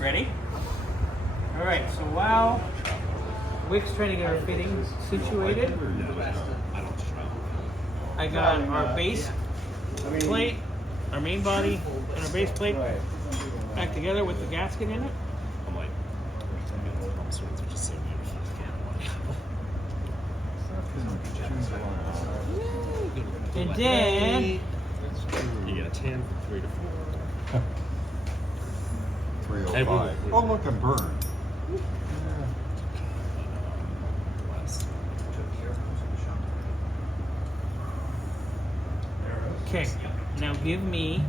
Ready? All right. So while Wick's trying to get our fittings situated, I got our base plate, our main body, and our base plate back together with the gasket in it. I'm like, home sweets are just so beautiful. And then You get a 10 for 3 to 4. 305. Oh, look, a burn. okay. Now give me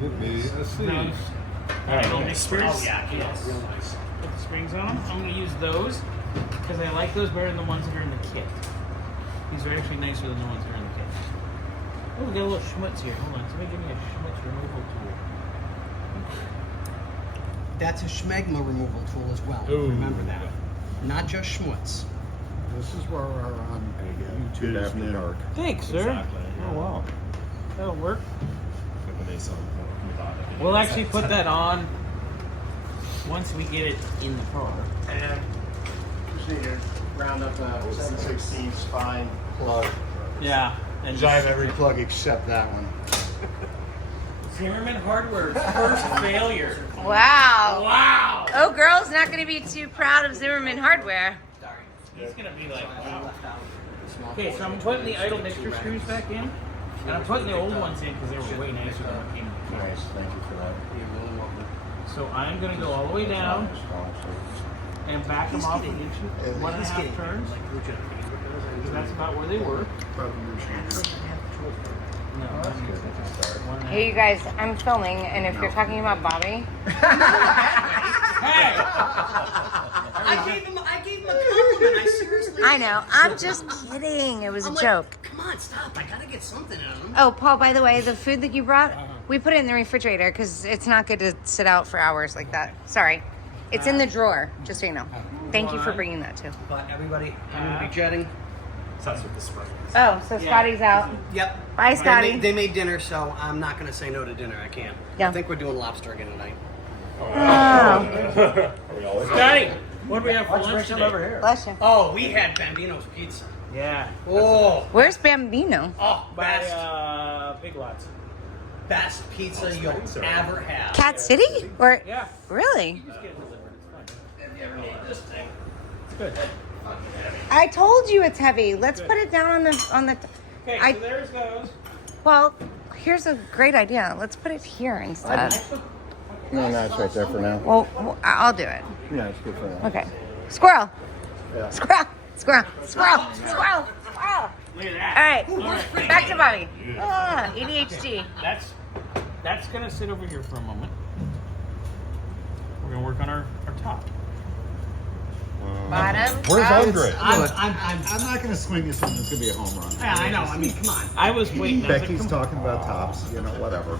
Give me a C. those idle mixers. Oh yeah, yes. Put the springs on them. I'm going to use those because I like those better than the ones that are in the kit. These are actually nicer than the ones that are in the kit. Oh, we got a little schmutz here. Hold on. Somebody give me a schmutz removal tool. That's a schmegma removal tool as well. Ooh. Remember that. Not just schmutz. This is where we're on YouTube after dark. Thanks, sir. Exactly. Oh, wow. That'll work. Like when they sell methodic. We'll actually put that on once we get it in the car. And just need to round up a 7/16 spine plug. Yeah. And I have every plug except that one. Zimmerman Hardware's first failure. Wow. Wow. Oh, girl's not going to be too proud of Zimmerman Hardware. He's gonna be like, wow. Okay, so I'm putting the idle mixture screws back in, and I'm putting the old ones in because they were way nicer than what came in the Nice, case. thank you for that. So I'm gonna go all the way down and back them off an inch, 1.5 turns. Because that's about where they were. No, that's good. 1.5. Hey, you guys, I'm filming, and if you're talking about Bobby, Hey! I gave him a compliment. I seriously. I know. I'm just kidding. It was a I'm joke. Like, come on, stop. I gotta get something out of him. Oh, Paul, by the way, the food that you brought, we put it in the refrigerator because it's not good to sit out for hours like that. Sorry. It's in the drawer, just so you know. Thank you for bringing that, too. But everybody, I'm gonna be jetting. So that's what the spring is. Oh, so Scotty's out. Yep. Bye, Scotty. They made dinner, so I'm not gonna say no to dinner. I can't. Yeah. I think we're doing lobster again tonight. Oh. Are we always Scotty, what do we have for lunch today? over here. Bless you. Oh, we had Bambino's pizza. Yeah. Oh, Where's Bambino? By best, Big Lots. best pizza you'll ever have. Cat City? Or Yeah. really? Just get it delivered. It's fine. It's good. I told you it's heavy. Let's put it down on the. Okay, I- so there's those. Well, here's a great idea. Let's put it here instead. No, it's right there for now. Well, I'll do it. Yeah, it's good for now. Okay. Squirrel. Yeah. Squirrel. Squirrel. Squirrel. Squirrel. Squirrel. Look at All that. right. Back to Bobby. Ah, ADHD. That's gonna sit over here for a moment. We're gonna work on our top. Bottom. Where's up. Andre? I'm not going to swing this one. It's going to be a home run. Yeah, I know. I mean, come on. I was waiting. I was Becky's like, talking about tops. You know, whatever.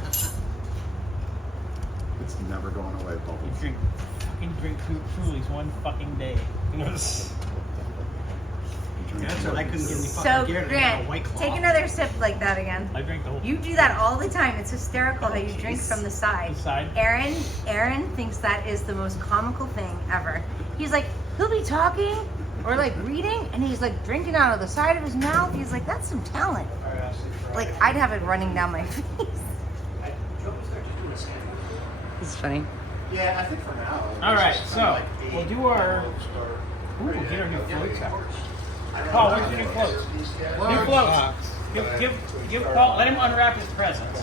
It's never going away, Bubbles. drink two Trulies one fucking day. That's what I couldn't get any So, fucking gear to get a Grant, White Claw. take another sip like that again. I drank the whole. You do that all the time. It's hysterical how you drink from the side. The side? Aaron thinks that is the most comical thing ever. He's like, he'll be talking or like reading, and he's like drinking out of the side of his mouth. He's like, that's some talent. Like, I'd have it running down my face. It's funny. Yeah, I think for now. All right, so we'll do our. Ooh, we'll get our new floats out. Paul, where's your new floats? New floats. Give Paul. Let him unwrap his presents.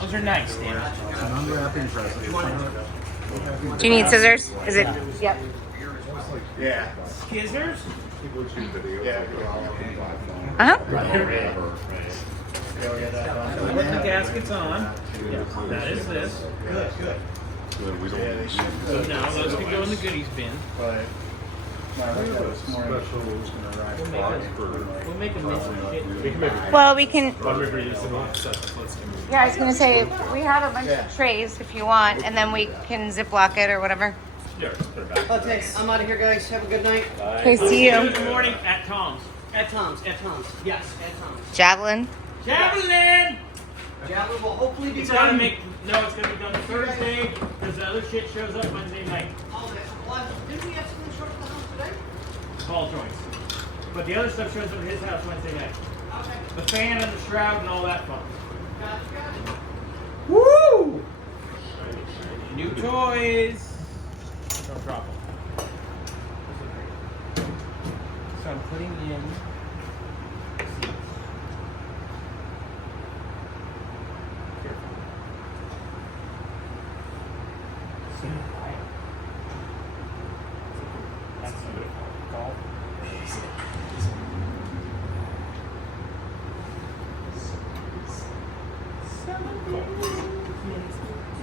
Those are nice, Dan. An unwrapping present. Do you need scissors? Is it? Yep. Yeah. Skizzers? Yeah. Uh-huh. Put the gaskets on. That is this. Good. So now those can go in the goodies bin. But We'll make a mess of shit. Well, we can. Yeah, I was gonna say we have a bunch of trays if you want, and then we can ziplock it or whatever. Okay, I'm out of here, guys. Have a good night. Okay, see you. In the morning at Tom's. At Tom's. Yes, at Tom's. Javelin. Javelin! Jalen will hopefully be It's gotta done. make, no, it's gonna be done Thursday, because the other shit shows up Wednesday night. Oh, that's one. Didn't we have something short for the house today? Ball joints. But the other stuff shows up at his house Wednesday night. Okay. The fan and the shroud and all that fun. Gotcha. Woo! New toys. Don't drop them. So I'm putting in seats. Careful. See, that's beautiful. Golf.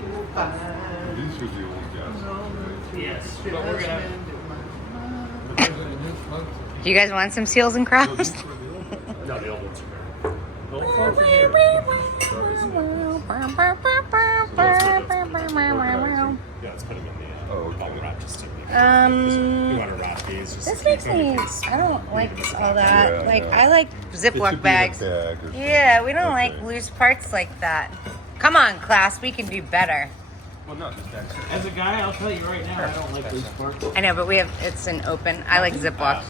These are the old gas. Yes, but we're gonna. Do you guys want some seals and crabs? No, the old ones are better. Go for it. Yeah, let's put them in the Oh, okay. bubble wrap just to make you want to wrap these. Just This to makes keep me. them in case. I don't like all that. Yeah, Like yeah. I like It should Ziploc be bags. in a bag or something. Yeah, we don't Okay. like loose parts like that. Come on, class, we can do better. Well, no, just extra. As a guy, I'll tell you right now, I don't like loose parts. I know, but we have it's an open. I like Ziploc.